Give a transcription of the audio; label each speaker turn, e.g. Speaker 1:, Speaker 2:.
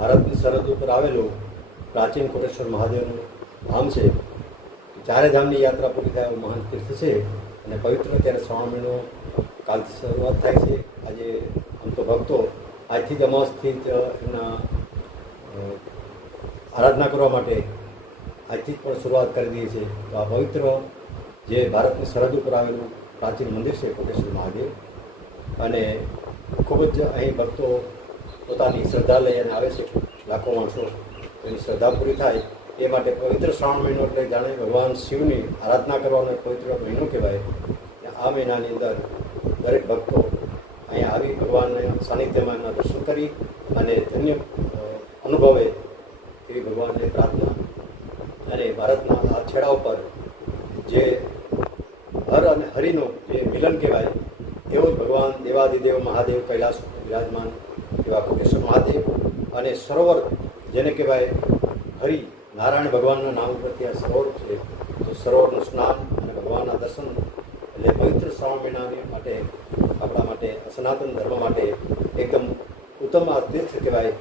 Speaker 1: ભારતની સરહદ ઉપર આવેલું પ્રાચીન કોટેશ્વર મહાદેવનું ધામ છે. ચારે ધામની યાત્રા પૂરી થાય મહાન તીર્થ છે અને પવિત્ર ત્યારે શ્રાવણ મહિનો કાલથી શરૂઆત થાય છે. આજે આમ તો ભક્તો આજથી જ અમાસથી જ એમના આરાધના કરવા માટે આજથી જ પણ શરૂઆત કરી દઈએ છે. તો આ પવિત્ર જે ભારતની સરહદ ઉપર આવેલું પ્રાચીન મંદિર છે કોટેશ્વર મહાદેવ. અને ખૂબ જ અહીં ભક્તો પોતાની શ્રદ્ધા લઈ અને આવે છે, લાખો માણસો એની શ્રદ્ધા પૂરી થાય, એ માટે પવિત્ર શ્રાવણ મહિનો એટલે જાણે ભગવાન શિવની આરાધના કરવાનો પવિત્ર મહિનો કહેવાય. આ મહિનાની અંદર દરેક ભક્તો અહીંયા આવી ભગવાનના સાનિધ્યમાં એમના દર્શન કરી અને ધન્ય અનુભવે એવી ભગવાનને પ્રાર્થના અને ભારતના આ છેડા ઉપર જે હર અને હરિનું જે મિલન કહેવાય એવો જ ભગવાન દેવાદિદેવ મહાદેવ કૈલાસ વિરાજમાન એવા કોટેશ્વર મહાદેવ અને સરોવર જેને કહેવાય હરિ નારાયણ ભગવાનના નામ ઉપરથી આ સરોવર છે. તો સરોવરનું સ્નાન અને ભગવાનના દર્શન એટલે પવિત્ર શ્રાવણ મહિના માટે આપણા માટે સનાતન ધર્મ માટે એકદમ ઉત્તમ આ તીર્થ કહેવાય.